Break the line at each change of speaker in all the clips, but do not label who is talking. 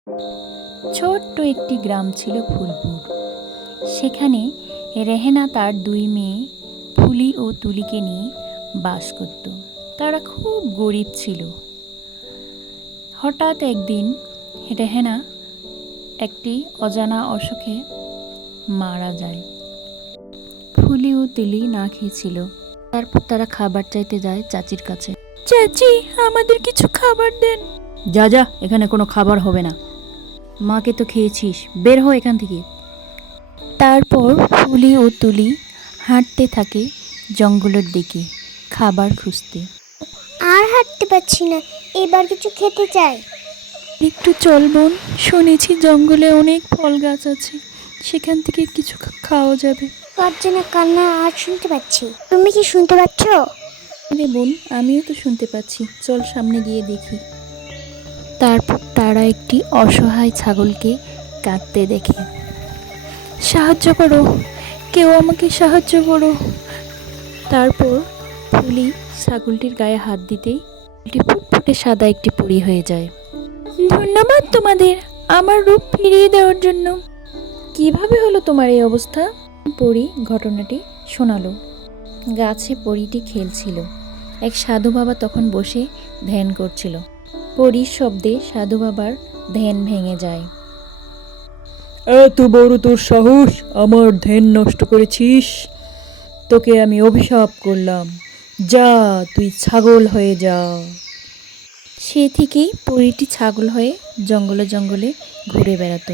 ছোট্ট একটি গ্রাম ছিল ফুলপুর। সেখানে রেহেনা তার দুই মেয়ে ফুলি ও তুলিকে নিয়ে বাস করত। তারা খুব গরিব ছিল। হঠাৎ একদিন রেহেনা একটি অজানা অসুখে মারা যায়। ফুলি ও তুলি না খেয়েছিল। তারপর তারা খাবার চাইতে যায় চাচির কাছে। চাচি, আমাদের কিছু খাবার দেন। যা যা, এখানে কোনো খাবার হবে না। মাকে তো খেয়েছিস, বের হ এখান থেকে। তারপর ফুলি ও তুলি হাঁটতে থাকে জঙ্গলের দিকে খাবার খুঁজতে।
আর হাঁটতে পারছি না, এবার কিছু খেতে চাই।
একটু চল বোন, শুনেছি জঙ্গলে অনেক ফল গাছ আছে, সেখান থেকে কিছু খাওয়া যাবে।
গর্জনের কান্না আর শুনতে পাচ্ছি, তুমি কি শুনতে পাচ্ছ?
আরে বোন, আমিও তো শুনতে পাচ্ছি, চল সামনে গিয়ে দেখি। তারপর তারা একটি অসহায় ছাগলকে কাঁদতে দেখে। সাহায্য করো, কেউ আমাকে সাহায্য করো। তারপর ফুলি ছাগলটির গায়ে হাত দিতেই এটি ফুটফুটে সাদা একটি পরী হয়ে যায়। ধন্যবাদ তোমাদের আমার রূপ ফিরিয়ে দেওয়ার জন্য। কিভাবে হলো তোমার এই অবস্থা? পরী ঘটনাটি শোনালো। গাছে পরীটি খেলছিল। এক সাধু বাবা তখন বসে ধ্যান করছিল। পরীর শব্দে সাধু বাবার ধ্যান ভেঙে যায়।
এত বড় তোর সাহস, আমার ধ্যান নষ্ট করেছিস? তোকে আমি অভিশাপ করলাম, যা তুই ছাগল হয়ে যা।
সে থেকেই পরীটি ছাগল হয়ে জঙ্গলে জঙ্গলে ঘুরে বেড়াতো।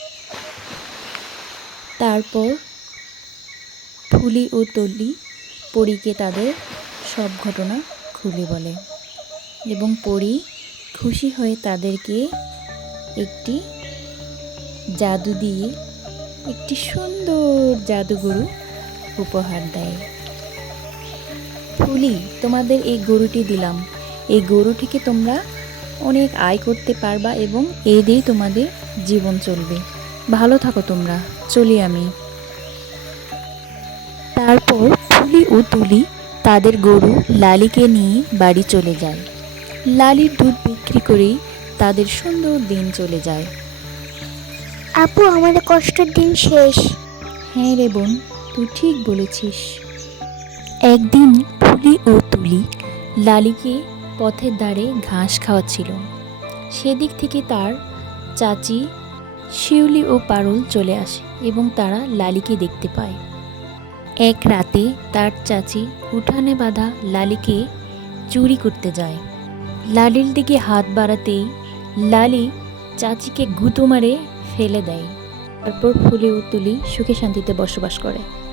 তারপর ফুলি ও তুলি পরীকে তাদের সব ঘটনা খুলে বলে এবং পরী খুশি হয়ে তাদেরকে একটি জাদু দিয়ে একটি সুন্দর জাদুগরু উপহার দেয়। ফুলি, তোমাদের এই গরুটি দিলাম। এই গরুটিকে তোমরা অনেক আয় করতে পারবা এবং এই দিয়েই তোমাদের জীবন চলবে। ভালো থাকো তোমরা, চলি আমি। তারপর ফুলি ও তুলি তাদের গরু লালিকে নিয়ে বাড়ি চলে যায়। লালির দুধ বিক্রি করেই তাদের সুন্দর দিন চলে যায়।
আপু, আমাদের কষ্টের দিন শেষ।
হ্যাঁ রে বোন, তুই ঠিক বলেছিস। একদিন ফুলি ও তুলি লালিকে পথের ধারে ঘাস খাওয়াচ্ছিল। সেদিক থেকে তার চাচি শিউলি ও পারুল চলে আসে এবং তারা লালিকে দেখতে পায়। এক রাতে তার চাচি উঠানে বাঁধা লালিকে চুরি করতে যায়। লালির দিকে হাত বাড়াতেই লালি চাচিকে গুঁতো মারে ফেলে দেয়। তারপর ফুলি ও তুলি সুখে শান্তিতে বসবাস করে।